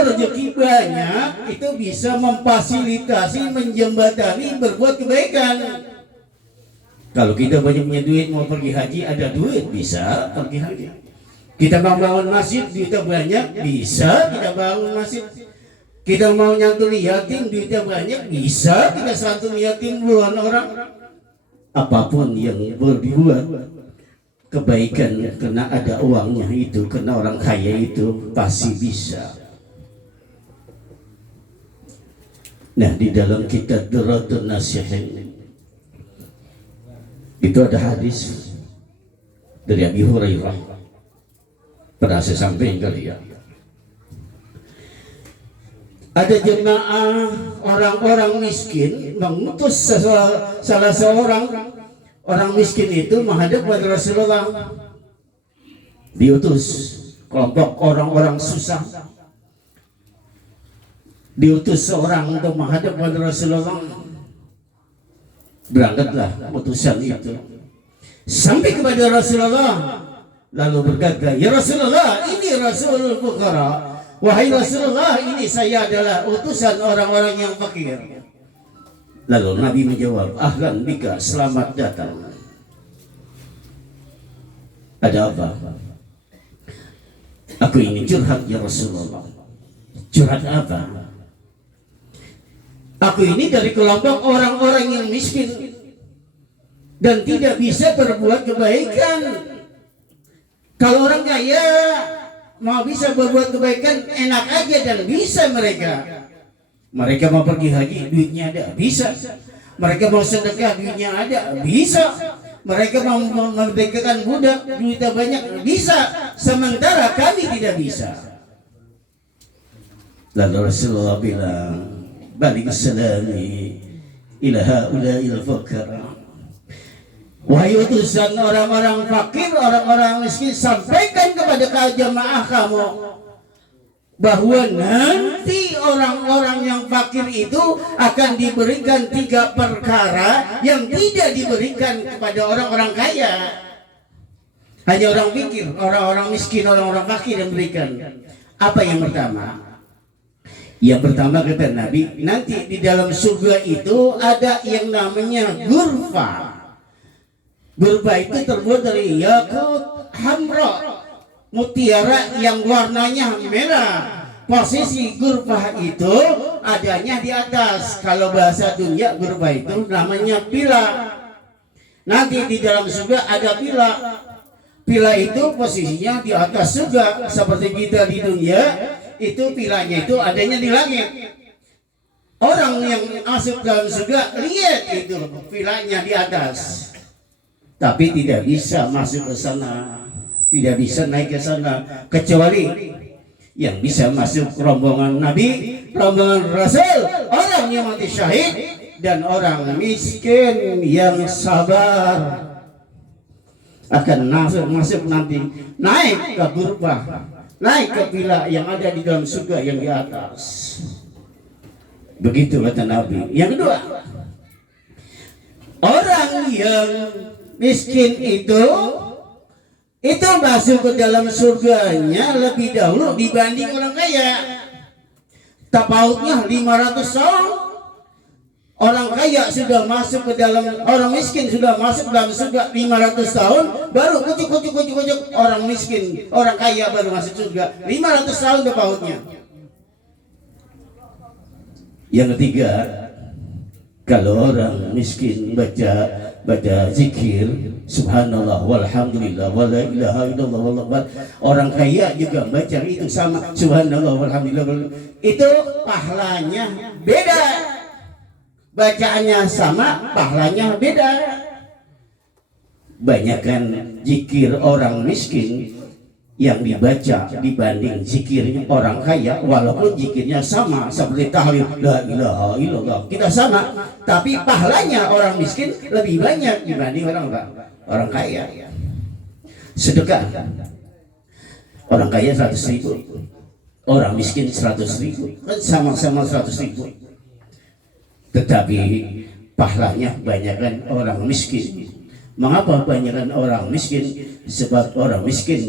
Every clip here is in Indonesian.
Kalau rezeki banyak, itu bisa memfasilitasi, menjembatani berbuat kebaikan. Kalau kita banyak punya duit mau pergi haji, ada duit bisa pergi haji. Kita mau bangun masjid, duitnya banyak, bisa kita bangun masjid. Kita mau nyantuni yatim, duitnya banyak, bisa kita santuni yatim puluhan orang. Apapun yang berbuat kebaikan karena ada uangnya itu, karena orang kaya itu pasti bisa. Nah, di dalam kitab Durratun Nasihin itu ada hadis dari Abi Hurairah, pernah saya sampaikan kali ya. Ada jemaah orang-orang miskin mengutus salah seorang orang miskin itu menghadap pada Rasulullah. Diutus kelompok orang-orang susah, diutus seorang untuk menghadap pada Rasulullah. Berangkatlah utusan itu sampai kepada Rasulullah, lalu berkata, ya Rasulullah, ini Rasul Fuqara. Wahai Rasulullah, ini saya adalah utusan orang-orang yang fakir. Lalu Nabi menjawab, ahlan bika, selamat datang. Ada apa? Aku ingin curhat ya Rasulullah. Curhat apa? Aku ini dari kelompok orang-orang yang miskin dan tidak bisa berbuat kebaikan. Kalau orang kaya mau bisa berbuat kebaikan enak aja dan bisa mereka. Mereka mau pergi haji, duitnya ada, bisa. Mereka mau sedekah, duitnya ada, bisa. Mereka mau memerdekakan budak, duitnya banyak, bisa. Sementara kami tidak bisa. Lalu Rasulullah bilang, balik salami ila haula'il fuqara. Wahai utusan orang-orang fakir, orang-orang miskin, sampaikan kepada jemaah kamu bahwa nanti orang-orang yang fakir itu akan diberikan 3 perkara yang tidak diberikan kepada orang-orang kaya. Hanya orang fikir, orang-orang miskin, orang-orang fakir yang berikan. Apa yang pertama? Yang pertama kata Nabi, nanti di dalam surga itu ada yang namanya ghurfa. Ghurfa itu terbuat dari yakut hamra, mutiara yang warnanya merah. Posisi ghurfa itu adanya di atas. Kalau bahasa dunia ghurfa itu namanya pila. Nanti di dalam surga ada pila. Pila itu posisinya di atas surga. Seperti kita di dunia, itu pilanya itu adanya di langit. Orang yang masuk dalam surga lihat itu pilanya di atas, tapi tidak bisa masuk ke sana, tidak bisa naik ke sana, kecuali yang bisa masuk rombongan Nabi, rombongan Rasul, orang yang mati syahid dan orang miskin yang sabar akan masuk nanti, naik ke ghurfah, naik ke pila yang ada di dalam surga yang di atas. Begitu kata Nabi. Yang kedua, orang yang miskin itu masuk ke dalam surganya lebih dahulu dibanding orang kaya. Tapautnya 500 tahun. Orang kaya sudah masuk ke dalam, orang miskin sudah masuk dalam surga 500 tahun, baru kucuk orang miskin, orang kaya baru masuk surga 500 tahun tapautnya. Yang ketiga, kalau orang miskin baca zikir subhanallah walhamdulillah wala ilaha illallah wallahu akbar, orang kaya juga baca itu sama subhanallah walhamdulillah, itu pahalanya beda. Bacaannya sama, pahalanya beda. Banyakkan zikir orang miskin yang dibaca dibanding zikirnya orang kaya, walaupun zikirnya sama seperti tahlil la ilaha illallah, kita sama, tapi pahalanya orang miskin lebih banyak dibanding orang kaya. Sedekah, orang kaya 100.000, orang miskin 100.000, kan sama-sama 100.000, tetapi pahalanya banyakkan orang miskin. Mengapa banyakkan orang miskin? Sebab orang miskin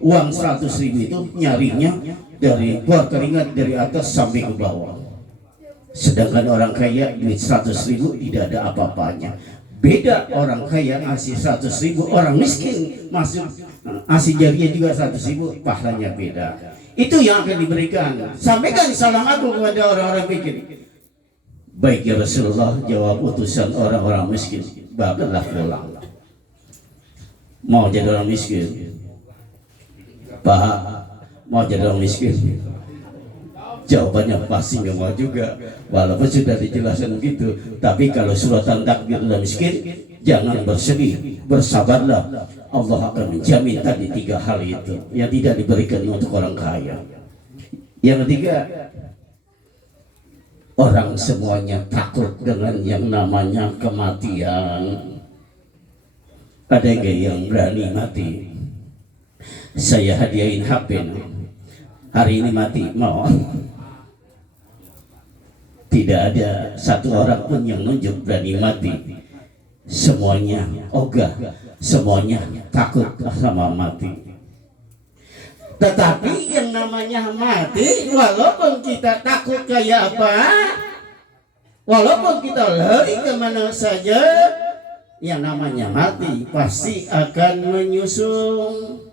uang 100.000 itu nyarinya dari keluar keringat dari atas sampai ke bawah. Sedangkan orang kaya duit 100.000 tidak ada apa-apanya. Beda orang kaya ngasih 100.000, orang miskin masuk ngasih jarinya juga 100.000, pahalanya beda. Itu yang akan diberikan. Sampaikan salam aku kepada orang-orang miskin. Baik ya Rasulullah, jawab utusan orang-orang miskin, bagilah pulang. Mau jadi orang miskin? Pak, mau jadi orang miskin? Jawabannya pasti nggak mau juga, walaupun sudah dijelaskan begitu. Tapi kalau suratan takdir dan miskin, jangan bersedih, bersabarlah. Allah akan menjamin tadi 3 hal itu yang tidak diberikan untuk orang kaya. Yang ketiga, orang semuanya takut dengan yang namanya kematian. Ada yang berani mati? Saya hadiahin HP, hari ini mati mau? Tidak ada satu orang pun yang nunjuk berani mati. Semuanya ogah, semuanya takut sama mati. Tetapi yang namanya mati, walaupun kita takut kayak apa, walaupun kita lari kemana saja, yang namanya mati pasti akan menyusul.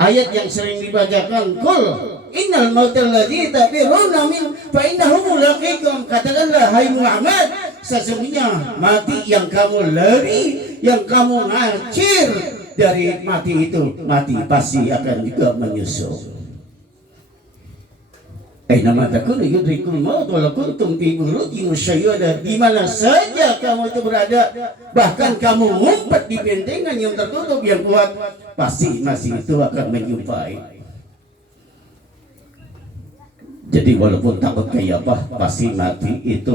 Ayat yang sering dibacakan, Qul innal mautal ladzi tafiruna min fa innahu mulaqikum. Katakanlah hai Muhammad, sesungguhnya mati yang kamu lari, yang kamu ngacir dari mati itu, mati pasti akan juga menyusul. Aina takunu yudrikul maut walau kuntum fi burujin musyayyada. Di mana saja kamu itu berada, bahkan kamu ngumpet di bentengan yang tertutup yang kuat, pasti masih itu akan menjumpai. Jadi walaupun takut kayak apa, pasti mati itu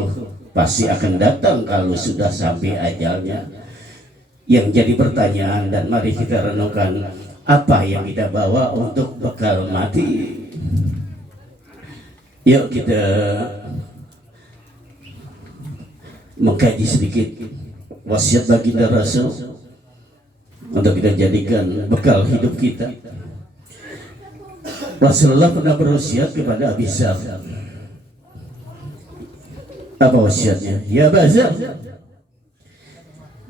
pasti akan datang kalau sudah sampai ajalnya. Yang jadi pertanyaan, dan mari kita renungkan, apa yang kita bawa untuk bekal mati? Yuk kita mengkaji sedikit wasiat baginda Rasul untuk kita jadikan bekal hidup kita. Rasulullah pernah berwasiat kepada Abi Dzar. Apa wasiatnya? Ya Bazar,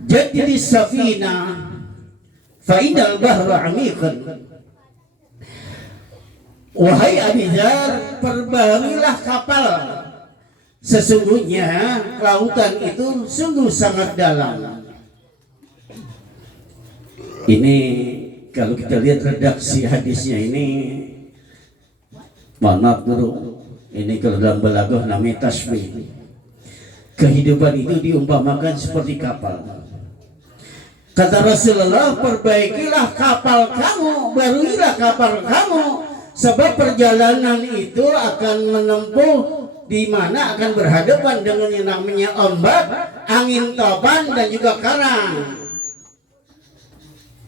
jadidi safina fa innal bahra amikan. Wahai Abi Dzar, perbaharilah kapal. Sesungguhnya lautan itu sungguh sangat dalam. Ini kalau kita lihat redaksi hadisnya ini, mohon maaf guru, ini kalau dalam balaghah namanya tasbih. Kehidupan itu diumpamakan seperti kapal. Kata Rasulullah, perbaikilah kapal kamu, baruilah kapal kamu. Sebab perjalanan itu akan menempuh di mana akan berhadapan dengan yang namanya ombak, angin topan dan juga karang.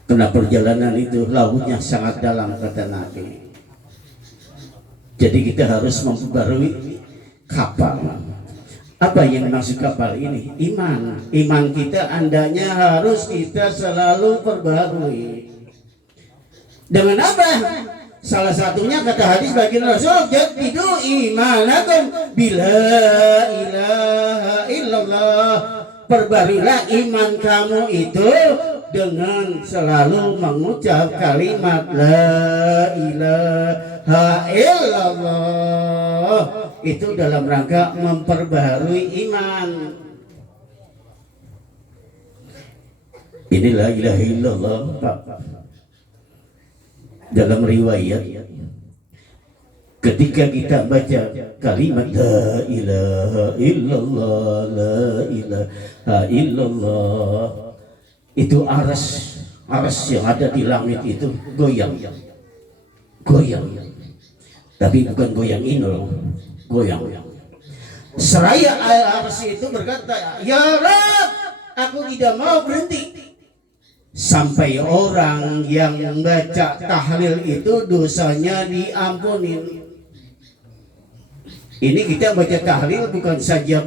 Karena perjalanan itu lautnya sangat dalam, kata Nabi. Jadi kita harus memperbarui kapal. Apa yang maksud kapal ini? Iman. Iman kita andanya harus kita selalu perbarui. Dengan apa? Salah satunya kata hadis baginda Rasul, jadidu imanakum bila ilaha illallah. Perbarilah iman kamu itu dengan selalu mengucap kalimat la ilaha illallah. Itu dalam rangka memperbaharui iman. Ini la ilaha illallah, Pak. Dalam riwayat, ketika kita baca kalimat la ilaha illallah, la ilaha illallah, itu aras yang ada di langit itu goyang. Tapi bukan goyang inul, goyang. Seraya aras itu berkata, ya Rab, aku tidak mau berhenti sampai orang yang membaca tahlil itu dosanya diampuni. Ini kita baca tahlil bukan saja